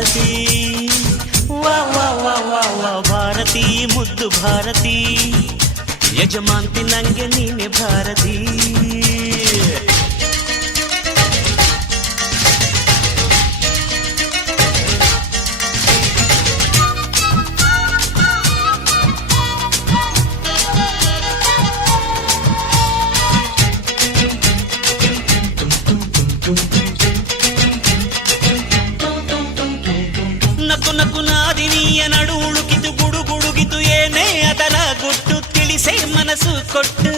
ಭಾರತಿ ವಾ ವಾ ವಾ ವಾ ವಾ ಭಾರತಿ ಮುದ್ದು ಭಾರತಿ ಯಜಮಾಂತಿ ನಂಗೆ ನೀನೆ ಭಾರತಿ ನಕ್ಕು ನಕ್ಕು ನಾದಿನಿಯ ನಡು ಉಳುಕಿತು ಗುಡು ಗುಡುಗಿತು ಏನೇ ಅದರ ಗುಟ್ಟು ತಿಳಿಸೆ ಮನಸ್ಸು ಕೊಟ್ಟು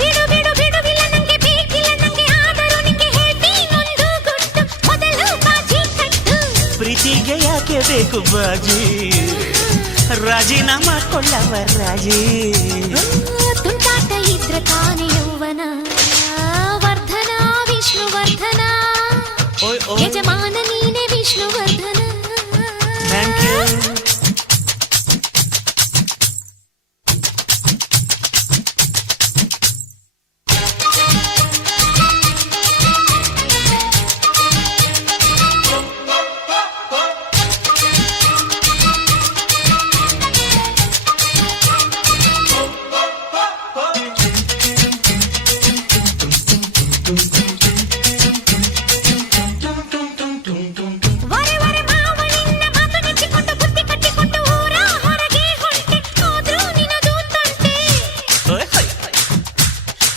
ಬಿಡು ಬಿಡು ಬಿಡುವಿಲ್ಲ ನಂಗೆ ಬೇಕಿಲ್ಲ ನಂಗೆ ಆದರೂ ನಿಂಗೆ ಹೇಳ್ತೀನೊಂದು ಗುಟ್ಟು ಮೊದಲು ಬಾಜಿ ಕಟ್ಟು ಪ್ರೀತಿಗೆ ಯಾಕೆ ಬೇಕು ಬಾಜಿ ರಾಜೀನಾಮಾ ಕೊಳ್ಳವ ರಾಜಿ ತುಂಟಾಟ ಇದ್ರೆ ತಾನೇ ಯೌವನ ವರ್ಧನ ವಿಷ್ಣುವರ್ಧನ ಓಯ್ ಓಯ್ ಯಜಮಾನ ನೀನೆ ವಿಷ್ಣುವರ್ಧನ ಥ್ಯಾಂಕ್ ಯು ವರೆ ವರೆ ಮಾವನಿನ್ನ ಮಾತು ನೆಚ್ಚಿಕೊಂಡು ಬುದ್ಧಿ ಕಟ್ಟಿಕೊಂಡು ಊರ ಹೊರಗೆ ಹೊಂಟೆ ಹೋದ್ರು ನಿನದು ತಂಟೆ ಹೋಯ್ ಹೋಯ್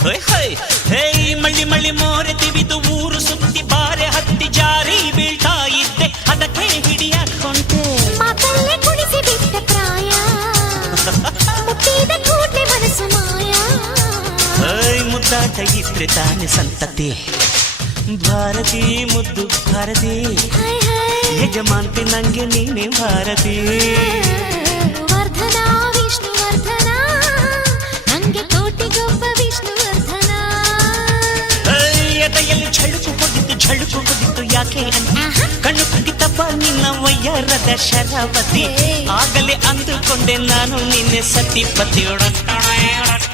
ಹೋಯ್ ಹೋಯ್ ಹೇ ಮಳ್ಳಿ ಮಳ್ಳಿ ಮೋರೆ ತಿವಿದು ಊರು ಸುತ್ತಿ ಬಾರೆ ಹತ್ತಿ ಜಾರಿ ಬೀಳ್ತಾ ಇದ್ದೆ ಅದಕ್ಕೆ ಹಿಡಿಯಾಕೊಂಡೆ ಮಾತಲ್ಲೇ ಕುಡಿಸಿ ಬಿಟ್ಟ ಪ್ರಾಯ ಮುಟ್ಟಿದ ಕೂಡ್ಲೆ ಮನಸ್ಸು ಮಾಯ ಹೈ ಮುದ್ದಾಟ ಇದ್ರೆ ತಾನೆ ಸಂತತಿ ಭಾರತಿ ಮುದ್ದು ಭಾರತಿ ಹೈ ಹೈ ಯಜಮಾಂತಿ ನಂಗೆ ನೀನೆ ಭಾರತಿ ವರ್ಧನ ವಿಷ್ಣುವರ್ಧನ ನಂಗೆ ಕೋಟಿಗೊಬ್ಬ ವಿಷ್ಣುವರ್ಧನ ಎದೆಯಲ್ಲಿ ಝಳುಕು ಹೊಡಿತು ಯಾಕೆ ಅಂತ ಕಣ್ಣು ಕುಡಿತಪ್ಪ ನಿನ್ನ ವಯ್ಯರದ ಶರಾವತಿ ಆಗಲೇ ಅಂದುಕೊಂಡೆ ನಾನು ನಿನ್ನೆ ಸತಿಪತಿ ಹೈ ಹೈ